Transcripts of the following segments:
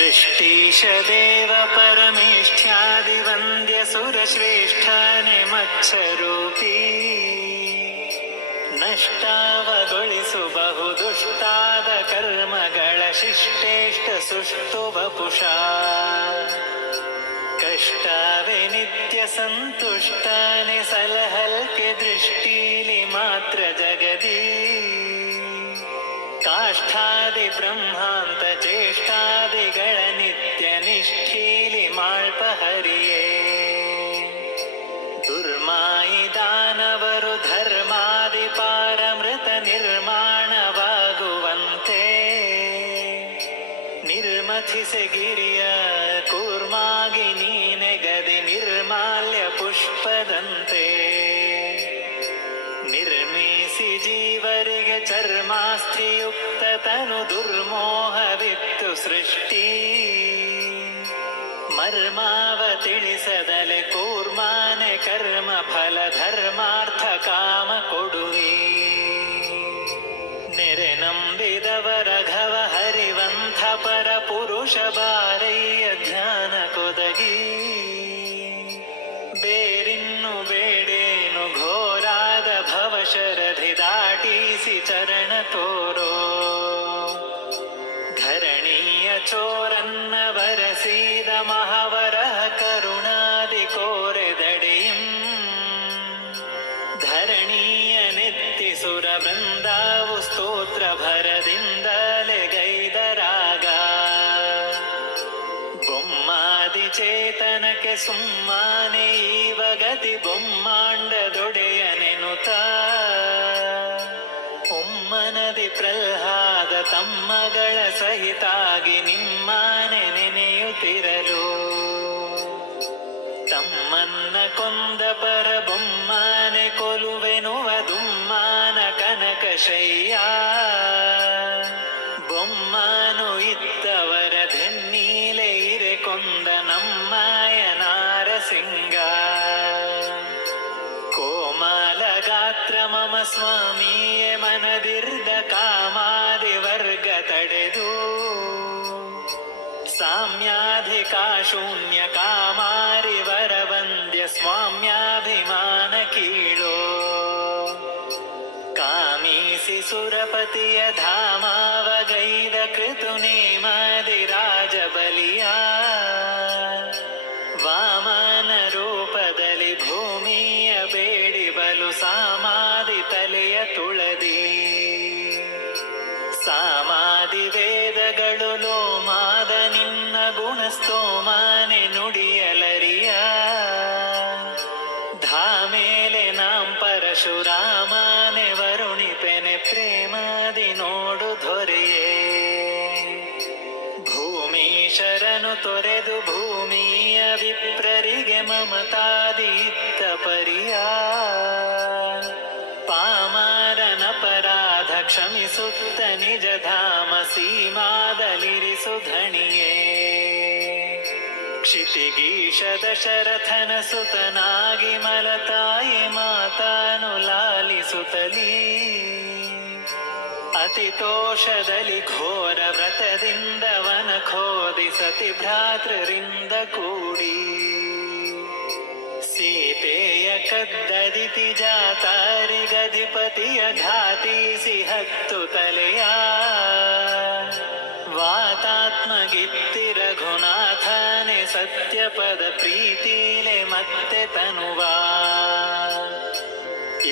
सृष्टीश देव परमेष्ठ्यादिवन्द्य सुरश्रेष्ಠನೆ ಮತ್ಸರೂಪಿ ನಷ್ಟಾವಗೊಳಿಸು ಬಹುದುಷ್ಟಾದ ಕರ್ಮಗಳ ಶಿಷ್ಟೇಷ್ಟ ಸುಷ್ಟು ವಪುಷಾ ಕಷ್ಟಾವೆ ನಿತ್ಯ ಸಂತುಷ್ಟಾನೆ ಸಲಹಲ್ಕೆ ದೃಷ್ಟಿಲಿ ಮಾತ್ರ ಜಗದಿ ಕಾಷ್ಠಾದಿ ಬ್ರಹ್ಮಾಂತ ಚೇಷ್ಟಾದಿಗಳ ನಿತ್ಯ ನಿಷ್ಠೀಲಿ ಮಾಳ್ಪ ಹರಿಯೇ ದುರ್ಮಾಯಿ ದಾನವರು ಧರ್ಮಾದಿ ಪಾರಮೃತ ನಿರ್ಮಾಣವಾಗುವಂತೆ ನಿರ್ಮಥಿಸೆ ಗಿರಿಯ ಕೂರ್ಮಾಗಿ ನೀನೆಗದಿ ನಿರ್ಮಾಲ್ಯ ಪುಷ್ಪದಂತೆ ನಿರ್ಮಿಸಿ ಜೀವರಿಗೆ ಚರ್ಮಾಸ್ಥಿಯುಕ್ತ ತನು ದುರ್ಮೋಹವಿತ್ತು ಸೃಷ್ಟಿ ಮರ್ಮಾವ ತಿಳಿಸದಲೆ ಕೂರ್ಮಾನೆ ಕರ್ಮ ಫಲ ಧರ್ಮಾರ್ಥ ಕಾಮ ಕೊಡುವಿ ನೆರೆ ನಂಬಿದವರ ಘವ ಹರಿವಂಥ ಪರ ಪುರುಷ ಬಾರಯ್ಯ ಧ್ಯಾನ ಕೊದಗಿ ಬೇರಿನ್ನು ಬೇಡೇನು ಘೋರಾದ ಭವಶರಧಿ ದಾಟಿಸಿ ಚರಣ ತೋರೋ ಧರಣೀಯ ಚೋರನ್ನ ವರಸೀದ ಮಹಾವರಹ ಕರುಣಾದಿ ಕೋರೆದಡೆಯಂ ಧರಣೀಯ ನೆತ್ತಿ ಸುರ ಬೃಂದಾವು ಸ್ತೋತ್ರ ಭರದಿಂದಲೆ ಗೈದರಾಗ ಬೊಮ್ಮಾದಿ ಚೇತನಕ್ಕೆ ಸುಮ್ಮಾನೆ ಈವ ಗತಿ ಬೊಮ್ಮಾಂಡದೊಡೆಯನೆನುತ ಒಮ್ಮನದಿ ಪ್ರಹ್ಲಾದ ತಮ್ಮಗಳ ಸಹಿತಾಗಿ ನಿಮ್ಮನೆ ನೆನೆಯುತ್ತಿರಲು ತಮ್ಮನ್ನ ಕೊಂದ ಪರ ಬೊಮ್ಮಾನೆ ಕೊಲುವೆನುವ ದುಮ್ಮಾನ ಕನಕಶಯ್ಯ ಬೊಮ್ಮಾನು ಇತ್ತವರ ಧೆನ್ನೀಲೆ ಇರೆ ಕೊಂದ ನಮ್ಮಾಯ ನಾರಸಿಂಗ ಕೋಮಲ ಗಾತ್ರ ಮಮ ಸ್ವಾಮಿಯೇ ಮನದಿರ್ದ ಕಾಮಾದಿ ವರ್ಗ ತಡೆದು ಸಾಮ್ಯಾಧಿಕಾ ಶೂನ್ಯ ಕಾಮಾರಿ ವರ ವಂದ್ಯ ಸ್ವಾಮ್ಯಾಭಿಮಾನ ಕೀಳೋ ಕಾಮೀಸಿ ಸುರಪತಿಯ ಧಾಮಾವಗೈದ ಕೃತು ನೇಮಾದಿ ರಾಜ ಬಲಿಯ ವಾಮನ ರೂಪದಲ್ಲಿ ಭೂಮಿಯ ಬೇಡಿ ಬಲು ಸಾಮಾದಿ ತಲೆಯ ತುಳದಿ ಸಾಮಾದಿ ವೇದಗಳು ಲೋಮಾದ ನಿನ್ನ ಗುಣಸ್ತೋಮಾನೆ ನುಡಿಯಲರಿಯ ಧಾಮೇಲೆ ನಾಂ ಪರಶುರಾಮನೆ ವರುಣಿಪೆನೆ ಪ್ರೇಮಾದಿ ನೋಡು ಧೊರೆಯೇ ಭೂಮೀಶರನು ತೊರೆದು ಭೂಮಿಯ ವಿಪ್ರರಿಗೆ ಮಮತಾದಿ ಇತ್ತ ಪರಿಯ ಪಾಮಾರನಪರಾಧ ಕ್ಷಮಿಸುತ್ತ ನಿಜ ಧಾಮ ಸೀಮಾದಲಿರಿಸು ಧಣಿಯೇ ಕ್ಷಿತಿಗೀಶ ದಶರಥನ ಸುತನಾಗಿ ಮಲತಾಯಿ ಮಾತಾನು ಲಾಲಿಸುತ್ತಲೀ ಅತಿತೋಷದಲ್ಲಿ ಘೋರ ವ್ರತದಿಂದ ವನ ಖೋದಿಸತಿ ಭ್ರಾತೃರಿಂದ ಕೂಡಿ ಸೀತೆಯ ಕದ್ದದಿತಿ ಜಾತಾರಿಗಧಿಪತಿಯ ಘಾತೀಸಿ ಹತ್ತು ತಲೆಯ ವಾತಾತ್ಮಗಿತ್ತಿ ರಘುನಾಥನೆ ಸತ್ಯಪದ ಪ್ರೀತಿಲೆ ಮತ್ತೆ ತನುವಾ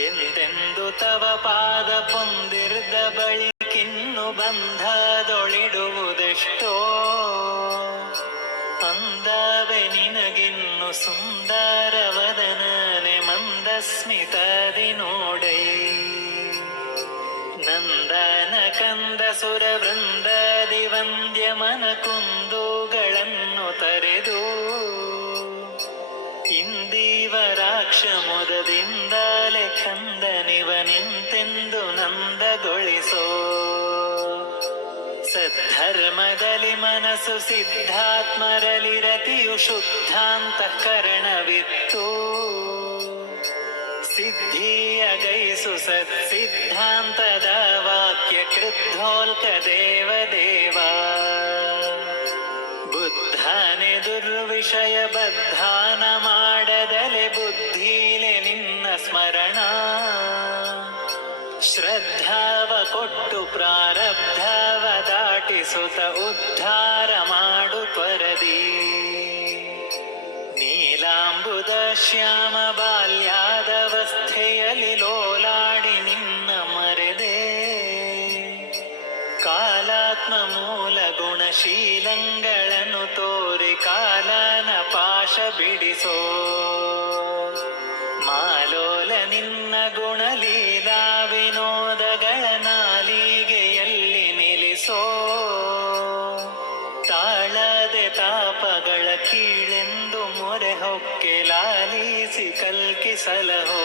ಎಂದೆಂದು ತವ ಪಾದ ಪೊಂದಿರ್ದ ಬಳಿಕಿನ್ನು ಬಂಧದೊಳಿಡುವುದೆಷ್ಟೋ ಅಂದವೆ ನಿನಗಿನ್ನು ಸುಂದರ ವದನನೆ ಮಂದಸ್ಮಿತದಿ ನೋಡೈ ನಂದನ ಕಂದ ಸುರ ವೃಂದದಿ ವಂದ್ಯ ಮನ ಕುಂದುಗಳನ್ನು ತರೆದು ಇಂದೀವರಾಕ್ಷ ಮುದದಿಂದಲೇ ಕಂದನಿವ ನಿಂತೆಂದು ನಂದಗೊಳಿಸೋ ಸದ್ಧರ್ಮದಲ್ಲಿ ಮನಸ್ಸು ಸಿದ್ಧಾತ್ಮರಲಿ ರತಿಯು ಶುದ್ಧಾಂತಃಕರಣವಿತ್ತು ಸಿದ್ಧಿಯ ಗೈಸು ಸತ್ಸಿದ್ಧಾಂತದ ವಾಕ್ಯ ಕೃದ್ಧೋಲ್ಕ ದೇವ ದೇವ ದುರ್ವಿಷಯ ಬದ್ಧಾನ ಮಾಡದಲೆ ಬುದ್ಧಿಲೆ ನಿನ್ನ ಸ್ಮರಣ ಶ್ರದ್ಧಾವ ಕೊಟ್ಟು ಪ್ರಾರಬ್ಧವ ದಾಟಿಸುತ್ತ ಉದ್ಧಾರ ಮಾಡು ತ್ವರದಿ ನೀಲಾಂಬುದ ಶ್ಯಾಮ ಬಾಲ್ಯಾದವಸ್ಥೆಯಲ್ಲಿ ಲೋಲಾಡಿ ನಿನ್ನ ಮರೆದೆ ಕಾಲಾತ್ಮ ಮೂಲ ಗುಣಶೀಲಂಗಳನ್ನು ತೋರಿ ಕಾಲನ ಪಾಶ ಬಿಡಿಸೋ ಮಾಲೋಲ ನಿನ್ನ ಗುಣಲೀಲಾ ವಿನೋದಗಳ ನಾಲಿಗೆಯಲ್ಲಿ ನಿಲ್ಲಿಸೋ ತಾಳದೆ ತಾಪಗಳ ಕೀಳೆಂದು ಮೊರೆ ಹೊಕ್ಕೆ ಲಾಲಿಸಿ ಕಲ್ಕಿಸಲಹೋ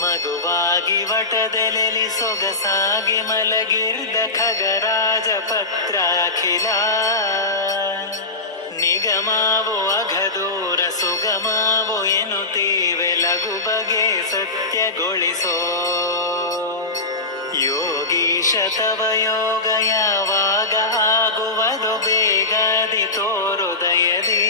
ಮಗುವಾಗಿ ವಟದೆಲೆಲಿ ಸೊಗಸಾಗಿ ಮಲಗಿರ್ದ ಖಗರಾಜ ಪತ್ರ ಅಖಿಲ ನಿಗಮಾವು ಅಘದೂರ ಸುಗಮಾವು ಎನ್ನುತ್ತೀವೆ ಲಘು ಬಗೆ ಸತ್ಯಗೊಳಿಸೋ ಯೋಗೀಶ ತವ ಯೋಗ ಯಾವಾಗ ಆಗುವುದು ಬೇಗದಿ ತೋರುದಯದಿ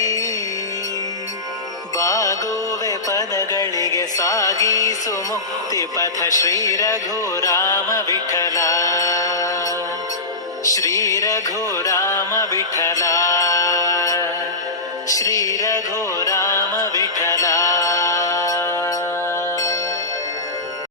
ಬಾಗುವೆ ಪದಗಳಿಗೆ ಸಾಗಿಸು ಮುಕ್ತಿ ಪಥ ಶ್ರೀ ರಘುರಾಮ ವಿಠಲ ಶ್ರೀ ರಘುರಾಮ ವಿಠಲ